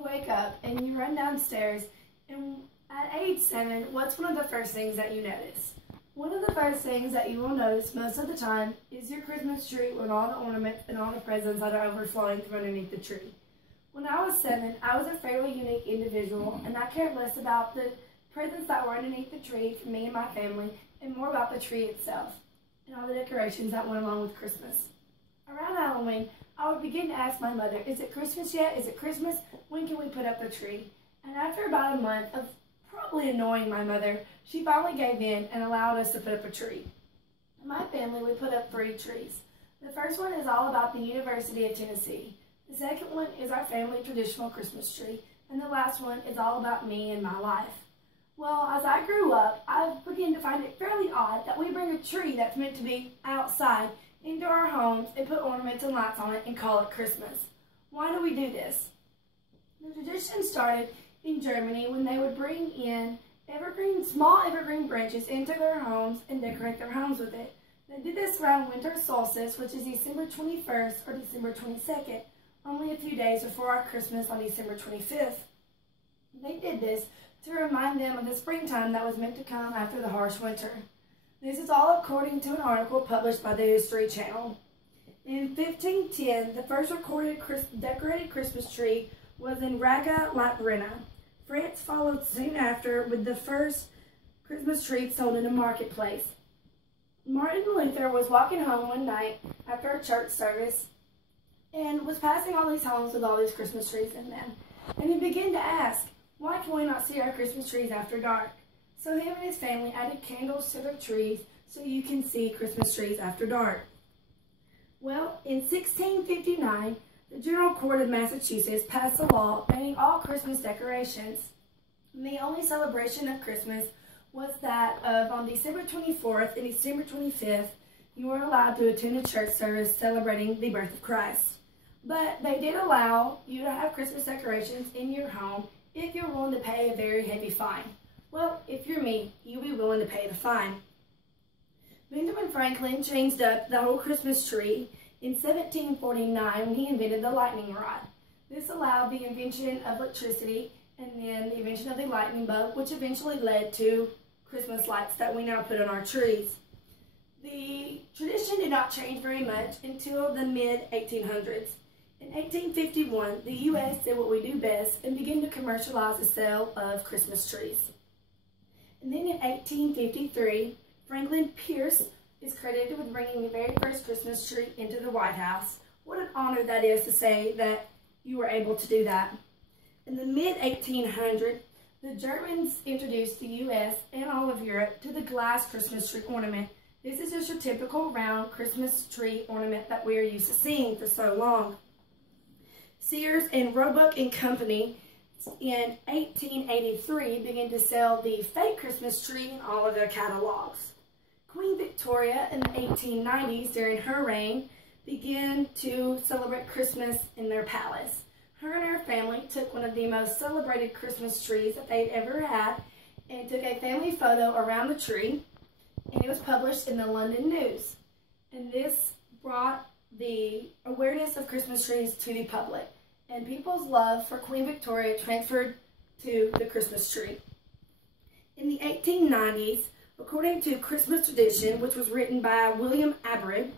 you wake up and you run downstairs, and at age 7, what's one of the first things that you notice? One of the first things that you will notice most of the time is your Christmas tree with all the ornaments and all the presents that are overflowing from underneath the tree. When I was 7, I was a fairly unique individual, and I cared less about the presents that were underneath the tree for me and my family, and more about the tree itself and all the decorations that went along with Christmas. Around Halloween, I would begin to ask my mother, is it Christmas yet? Is it Christmas? When can we put up the tree? And after about a month of probably annoying my mother, she finally gave in and allowed us to put up a tree. In my family, we put up 3 trees. The first one is all about the University of Tennessee. The second one is our family traditional Christmas tree. And the last one is all about me and my life. Well, as I grew up, I began to find it fairly odd that we bring a tree that's meant to be outside into our homes and put ornaments and lights on it and call it Christmas. Why do we do this? The tradition started in Germany when they would bring in small evergreen branches into their homes and decorate their homes with it. They did this around winter solstice, which is December 21st or December 22nd, only a few days before our Christmas on December 25th. They did this to remind them of the springtime that was meant to come after the harsh winter. This is all according to an article published by the History Channel. In 1510, the first recorded decorated Christmas tree was in Raga, Latvia. France followed soon after with the first Christmas tree sold in a marketplace. Martin Luther was walking home one night after a church service and was passing all these homes with all these Christmas trees in them. And he began to ask, why can we not see our Christmas trees after dark? So him and his family added candles to their trees so you can see Christmas trees after dark. Well, in 1659, the General Court of Massachusetts passed a law banning all Christmas decorations. And the only celebration of Christmas was that of on December 24th and December 25th, you were allowed to attend a church service celebrating the birth of Christ. But they did allow you to have Christmas decorations in your home if you're willing to pay a very heavy fine. Well, if you're me, you'll be willing to pay the fine. Benjamin Franklin changed up the whole Christmas tree in 1749 when he invented the lightning rod. This allowed the invention of electricity and then the invention of the lightning bulb, which eventually led to Christmas lights that we now put on our trees. The tradition did not change very much until the mid-1800s. In 1851, the U.S. did what we do best and began to commercialize the sale of Christmas trees. And then in 1853, Franklin Pierce is credited with bringing the very first Christmas tree into the White House. What an honor that is to say that you were able to do that. In the mid-1800s, the Germans introduced the U.S. and all of Europe to the glass Christmas tree ornament. This is just your typical round Christmas tree ornament that we are used to seeing for so long. Sears and Roebuck and Company in 1883 began to sell the fake Christmas tree in all of their catalogs. Queen Victoria in the 1890s, during her reign, began to celebrate Christmas in their palace. Her and her family took one of the most celebrated Christmas trees that they'd ever had and took a family photo around the tree, and it was published in the London News. And this brought the awareness of Christmas trees to the public, and people's love for Queen Victoria transferred to the Christmas tree. In the 1890s, according to Christmas Tradition, which was written by William Aberard,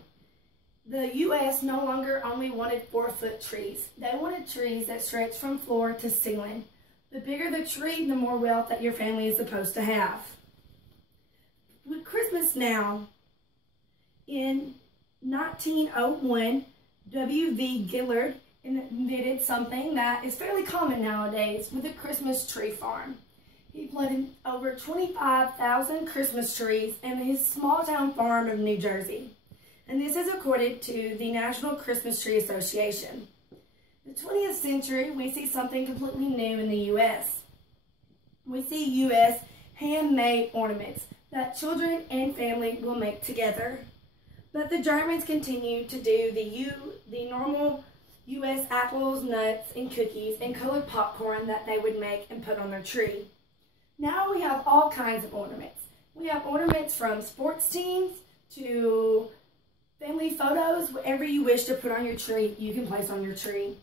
the U.S. no longer only wanted 4-foot trees. They wanted trees that stretched from floor to ceiling. The bigger the tree, the more wealth that your family is supposed to have. With Christmas now, in 1901, W.V. Gillard invented something that is fairly common nowadays with a Christmas tree farm. He planted over 25,000 Christmas trees in his small town farm of New Jersey. And this is according to the National Christmas Tree Association. In the 20th century, we see something completely new in the U.S. We see U.S. handmade ornaments that children and family will make together. But the Germans continue to do the normal U.S. apples, nuts, and cookies and colored popcorn that they would make and put on their tree. Now we have all kinds of ornaments. We have ornaments from sports teams to family photos. Whatever you wish to put on your tree, you can place on your tree.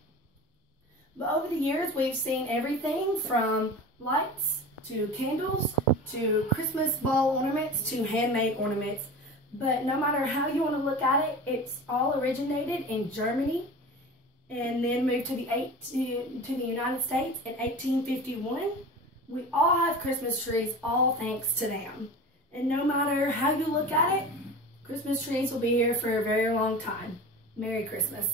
But over the years, we've seen everything from lights to candles to Christmas ball ornaments to handmade ornaments. But no matter how you want to look at it, it's all originated in Germany and then moved to the United States in 1851. We all have Christmas trees, all thanks to them. And no matter how you look at it, Christmas trees will be here for a very long time. Merry Christmas.